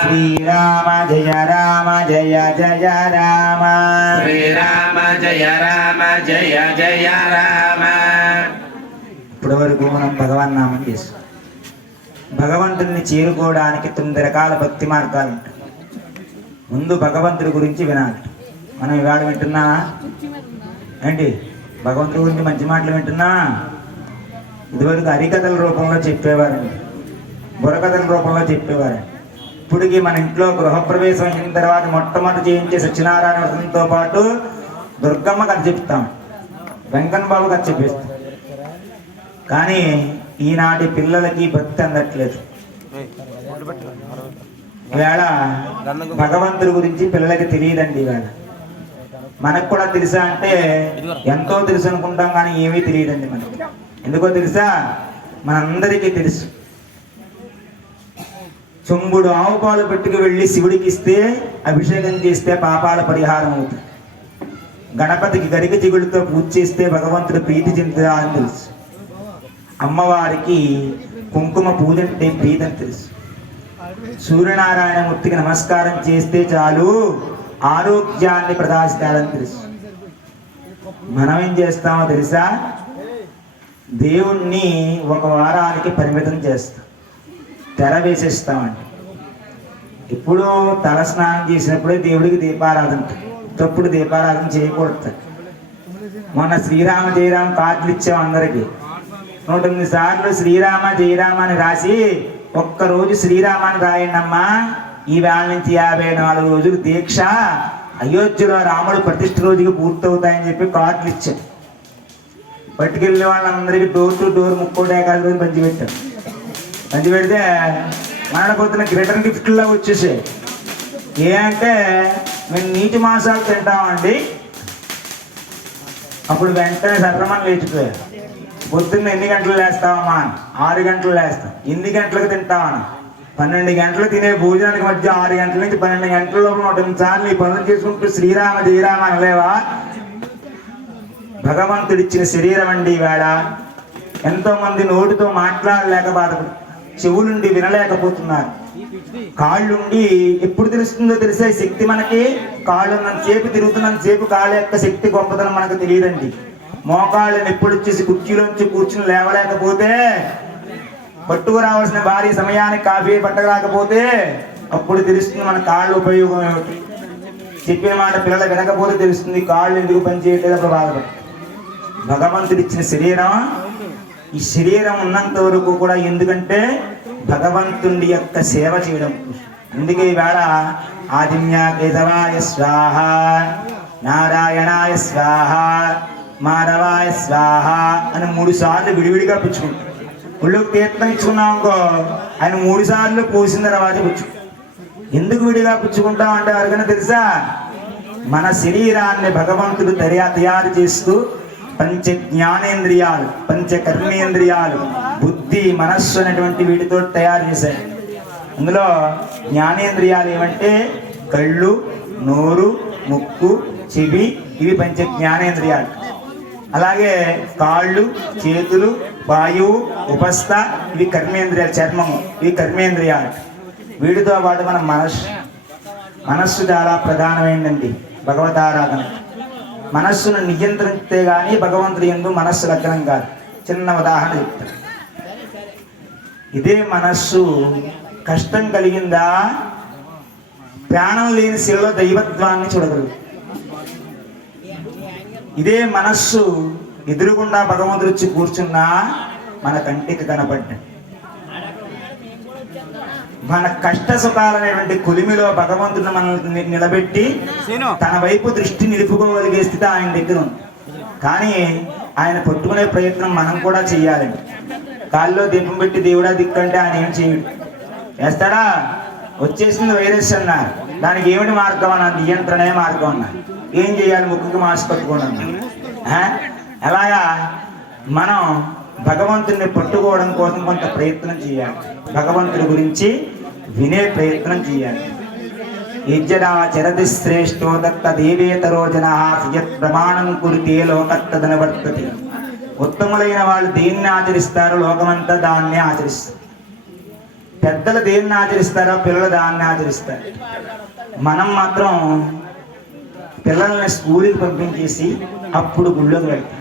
శ్రీరామ జయ రామ జయ జయ రామ. శ్రీరామ జయ రామ జయ జయ రామ. ఇప్పటి వరకు మనం భగవన్ నామం చేస్తాం భగవంతుడిని చేరుకోవడానికి తొమ్మిది రకాల భక్తి మార్గాలు ఉంటాయి. ముందు భగవంతుడి గురించి వినాలి. మనం ఇవాళ వింటున్నావా ఏంటి? భగవంతుడి గురించి మంచి మాటలు వింటున్నా? ఇదివరకు హరికథల రూపంలో చెప్పేవారండి. బుర్రకథల రూపంలో చెప్పేవారు ఇప్పటికి మన ఇంట్లో గృహప్రవేశం అయిన తర్వాత మొట్టమొదటి చేయించే సత్యనారాయణ వ్రతంతో పాటు దుర్గమ్మ కథ చెప్తాం. వెంకన్న బాబు కథ చెప్పేస్తాం. కానీ ఈనాటి పిల్లలకి భక్తి అందట్లేదు. ఈవేళ భగవంతుడి గురించి పిల్లలకి తెలియదండి ఈవేళ. మనకు కూడా తెలుసా అంటే ఎంతో తెలుసు అనుకుంటాం కానీ ఏమీ తెలియదండి మనకి. ఎందుకో తెలుసా? మనందరికీ తెలుసు. చెంబుడు ఆవు పాలు పెట్టుకు వెళ్ళి శివుడికి ఇస్తే అభిషేకం చేస్తే పాపాల పరిహారం అవుతుంది. గణపతికి గరిక జిగుడితో పూజ చేస్తే భగవంతుడు ప్రీతి చెందుతా అని తెలుసు. అమ్మవారికి కుంకుమ పూజ అంటే ప్రీతి అని తెలుసు. సూర్యనారాయణమూర్తికి నమస్కారం చేస్తే చాలు ఆరోగ్యాన్ని ప్రదాస్తాడని తెలుసు. మనం ఏం చేస్తామో తెలుసా? దేవుణ్ణి ఒక వారానికి పరిమితం చేస్తాం. తెర వేసేస్తామండి. ఇప్పుడు తల స్నానం చేసినప్పుడే దేవుడికి దీపారాధన తప్పుడు దీపారాధన చేయకూడదు. మొన్న శ్రీరామ జయరామ కార్డులు ఇచ్చాం అందరికి. నూట ఎనిమిది సార్లు శ్రీరామ జయరామ అని రాసి ఒక్కరోజు శ్రీరామాన్ని రాయండి అమ్మా ఈ వేళ నుంచి యాభై నాలుగు రోజులు దీక్ష. అయోధ్యలో రాముడు ప్రతిష్ఠ రోజుకి పూర్తవుతాయని చెప్పి కార్డులు ఇచ్చాం. పట్టుకెళ్ళిన వాళ్ళందరికీ door to door Mukkoti Ekadashi రోజు పంచి పెట్టాం పంచి పెడితే మరణపోతున్న గిఫ్ట్లో వచ్చేసాయి. ఏ అంటే మేము నీటి మాసాలు తింటామండి. అప్పుడు వెంటనే సర్రమని లేచిపోయారు పొద్దున్న ఎన్ని గంటలు లేస్తావమ్మా ఆరు గంటలు లేస్తాం. ఎన్ని గంటలకు తింటామని పన్నెండు గంటలు తినే భోజనానికి మధ్య ఆరు గంటల నుంచి పన్నెండు గంటల లోపల నూట ఎనిమిది సార్లు ఈ పనులు చేసుకుంటూ శ్రీరామ జయరామ అనలేవా? భగవంతుడిచ్చిన శరీరం అండి ఈవేళ ఎంతో మంది నోటితో మాట్లాడలేక బాధపడు చెవులుండి వినలేకపోతున్నారు. కాళ్ళుండి ఎప్పుడు తెలుస్తుందో తెలిసే శక్తి మనకి. కాళ్ళు సేపు తిరుగుతున్నంత సేపు కాళ్ళ యొక్క శక్తి గొప్పతనం మనకు తెలియదండి. మోకాళ్ళని ఎప్పుడు వచ్చేసి కుర్చీలోంచి కూర్చుని లేవలేకపోతే పట్టుకు రావాల్సిన భారీ సమయానికి కాఫీ పట్టరాకపోతే అప్పుడు తెలుస్తుంది మన కాళ్ళ ఉపయోగం ఏమిటి. చెప్పిన మాట పిల్లలు వినకపోతే తెలుస్తుంది కాళ్ళు ఎందుకు పనిచేయట్లేదు అప్పుడు బాధపడు భగవంతుడు ఇచ్చిన శరీరం ఈ శరీరం ఉన్నంత వరకు కూడా ఎందుకంటే భగవంతుడి యొక్క సేవ చేయడం. అందుకే ఈవేళ ఆదిమ్య కేశవాయ స్వాహ నారాయణాయ స్వాహ మాధవాయ స్వాహ అని మూడు సార్లు విడివిడిగా పుచ్చుకుంటాం. ఒళ్ళుకు తీర్థం ఇచ్చుకున్నామనుకో ఆయన మూడు సార్లు పోసిన తర్వాత పుచ్చు. ఎందుకు విడిగా పుచ్చుకుంటాం అంటే ఎవరికైనా తెలుసా? మన శరీరాన్ని భగవంతుడు తయా తయారు చేస్తూ పంచ జ్ఞానేంద్రియాలు పంచ కర్మేంద్రియాలు బుద్ధి మనస్సు అనేటువంటి వీటితో తయారు చేశాయి. అందులో జ్ఞానేంద్రియాలు ఏమంటే కళ్ళు నోరు ముక్కు చెవి ఇవి పంచ జ్ఞానేంద్రియాలు. అలాగే కాళ్ళు చేతులు వాయువు ఉపస్థ ఇవి కర్మేంద్రియాలు చర్మము ఇవి కర్మేంద్రియాలు. వీటితో పాటు మన మనస్సు మనస్సు చాలా ప్రధానమైందండి భగవతారాధన. మనస్సును నియంత్రిస్తే గాని భగవంతుడి ఎందు మనస్సు లగ్నం కాదు. చిన్న ఉదాహరణ చెప్తాను ఇదే మనస్సు కష్టం కలిగిందా? ప్రాణం లేని శిలలో దైవత్వాన్ని చూడగలదు. ఇదే మనస్సు ఎదురుగుండా భగవంతుడు వచ్చి కూర్చున్నా మన కంటికి కనపడ్డాడు. మన కష్ట సుఖాలనేటువంటి కొలిమిలో భగవంతుడు మనల్ని నిలబెట్టి తన వైపు దృష్టి నిలుపుకోగలిగే స్థితి ఆయన దగ్గర ఉంది. కానీ ఆయన పట్టుకునే ప్రయత్నం మనం కూడా చెయ్యాలండి కాల్లో దీపం పెట్టి దేవుడా దిక్కు అంటే ఆయన ఏం చేయడు. చేస్తాడా వచ్చేసింది వైరస్ అన్నారు. దానికి ఏమిటి మార్గం అన్న నియంత్రణే మార్గం అన్నారు. ఏం చేయాలి? ముక్కుకి మాస్క్ ఆ? ఎలాగా? మనం భగవంతుడిని పట్టుకోవడం కోసం కొంత ప్రయత్నం చేయాలి. భగవంతుడి గురించి వినే ప్రయత్నం చేయాలి. యజ్జనా చరతి శ్రేష్టో దత్త దేవేతరో జన యత్ ప్రమాణం కురితే లోకత్తదన వర్తతి. ఉత్తములైన వాళ్ళు దేన్ని ఆచరిస్తారో లోకమంతా దాన్నే ఆచరిస్తారు. పెద్దలు దేన్ని ఆచరిస్తారో పిల్లలు దాన్ని ఆచరిస్తారు. మనం మాత్రం పిల్లల్ని స్కూల్కి పంపించేసి అప్పుడు గుళ్ళోకి వెళ్తాం.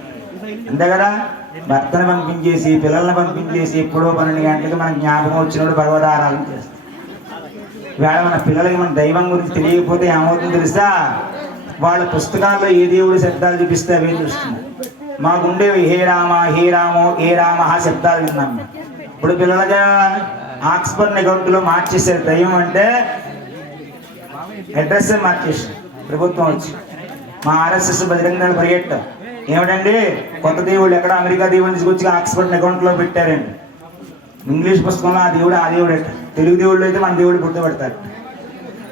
అంతే కదా? భర్తను పంపించేసి పిల్లల్ని పంపించేసి ఎప్పుడో పన్నెండు గంటలకు మనం జ్ఞాపకం వచ్చినప్పుడు భగవదారాలు చేస్తాం. వేళ మన పిల్లలకి మన దైవం గురించి తెలియకపోతే ఏమవుతుందో తెలుసా? వాళ్ళ పుస్తకాల్లో ఏ దేవుడి శబ్దాలు చూపిస్తే అవే చూస్తున్నాం మాకుండేవి హే రామ హే రామో ఏ రామ శబ్దాలు విన్నాం. మేము. ఇప్పుడు పిల్లలుగా ఆక్స్ఫర్డ్ అకౌంట్లో మార్చేసారు దైవం అంటే అడ్రస్ మార్చేసి ప్రభుత్వం వచ్చి. మా ఆర్ఎస్ఎస్ బహిరంగ దళ పరిగెట్టాం ఏమిటండి? కొత్త దేవుళ్ళు ఎక్కడ? అమెరికా దేవుడు తీసుకొచ్చి ఆక్స్ఫర్డ్ అకౌంట్లో పెట్టారండి. ఇంగ్లీష్ పుస్తకంలో ఆ దేవుడు ఆ దేవుడు తెలుగు దేవుళ్ళు అయితే మన దేవుడు గుర్తుపెడతారు.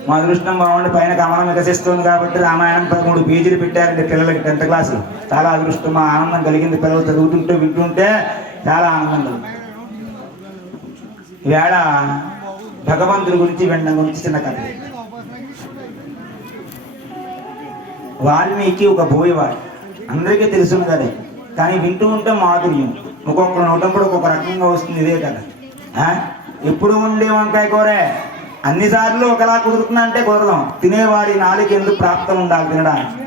మా అదృష్టం బాగుండి పైన కమలం వికసిస్తుంది కాబట్టి రామాయణం పదమూడు పేజీలు పెట్టారండి పిల్లలకి టెన్త్ క్లాసులు. చాలా అదృష్టం మా ఆనందం కలిగింది పిల్లలు చదువుతుంటే వింటుంటే చాలా ఆనందం. వేళ భగవంతుడి గురించి వినడం గురించి చిన్న కథ. వాల్మీకి ఒక బోయవాడు. అందరికీ తెలుసును కదే కానీ వింటూ ఉంటే మాధుర్యం. ఒక్కొక్కరు నోటప్పుడు ఒక్కొక్క రకంగా వస్తుంది ఇదే కదా ఎప్పుడు ఉండే వంకాయ కూరే? అన్నిసార్లు ఒకలా కుదురుతుందంటే కుదరదాం. తినేవాడి నాలుగు ఎందుకు ప్రాప్తం ఉండాలి తినడానికి.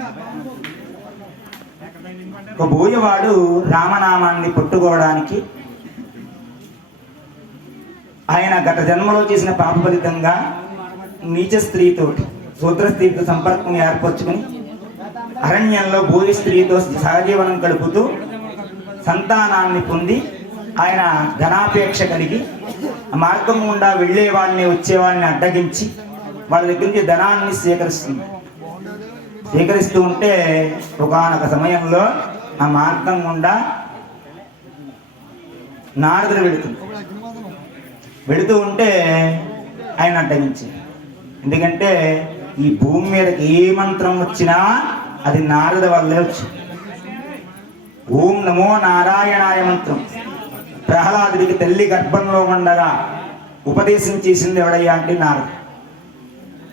ఒక బోయవాడు రామనామాన్ని పట్టుకోవడానికి ఆయన గత జన్మలో చేసిన పాప ఫలితంగా నీచ స్త్రీతోటి శూద్ర స్త్రీతో సంపర్కం ఏర్పరచుకుని అరణ్యంలో బోయి స్త్రీతో సహజీవనం గడుపుతూ సంతానాన్ని పొంది ఆయన ధనాపేక్ష కలిగి ఆ మార్గం గుండా వెళ్ళేవాడిని వచ్చేవాడిని అడ్డగించి వాళ్ళ దగ్గర నుంచి ధనాన్ని స్వీకరిస్తుంది. స్వీకరిస్తూ ఉంటే ఒకనొక సమయంలో ఆ మార్గం గుండా నారదులు వెళుతుంది. వెళుతూ ఉంటే ఆయన అడ్డగించి. ఎందుకంటే ఈ భూమి మీద ఏ మంత్రం వచ్చినా అది నారద వల్లే వచ్చింది. ఓం నమో నారాయణాయ మంత్రం. ప్రహ్లాదుడికి తల్లి గర్భంలో ఉండగా ఉపదేశం చేసింది ఎవడయ్యా అంటే నారద.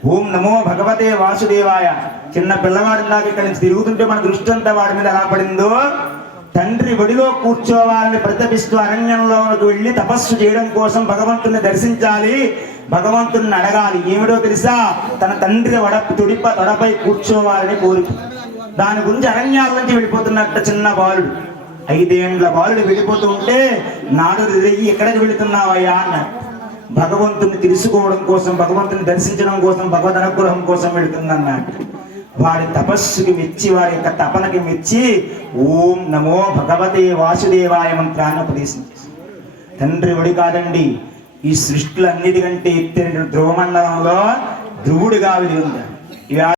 ఓం నమో భగవతే వాసుదేవాయ. చిన్న పిల్లవాడి దాకా ఇక్కడి నుంచి తిరుగుతుంటే మన దృష్టి అంతా వాడి మీద ఎలా పడిందో తండ్రి ఒడిలో కూర్చోవాలని ప్రతిపిస్తూ అరణ్యంలోకి వెళ్ళి తపస్సు చేయడం కోసం భగవంతుని దర్శించాలి. భగవంతుని అడగాలి. ఏమిటో తెలుసా? తన తండ్రి వడ తొడిప తొడపై కూర్చోవాలని కోరిక. దాని గురించి అరణ్యాల నుంచి వెళ్ళిపోతున్నట్ట చిన్న బాలుడు. ఐదేండ్ల బాలుడు వెళ్ళిపోతూ ఉంటే నాడు దిగి ఎక్కడికి వెళుతున్నావయ్యా? అన్నాడు భగవంతుని తెలుసుకోవడం కోసం భగవంతుని దర్శించడం కోసం భగవద్ అనుగ్రహం కోసం వెళుతుందన్నాడు వారి తపస్సుకి మెచ్చి వారి యొక్క తపనకి మెచ్చి ఓం నమో భగవతే వాసుదేవాయ మంత్రాన్ని ఉపదేశించేసి తండ్రి ఒడి కాదండి ఈ సృష్టిలన్నిటికంటే ఎత్తిన ధ్రువమండలంలో ధ్రువుడిగా వెలిగింది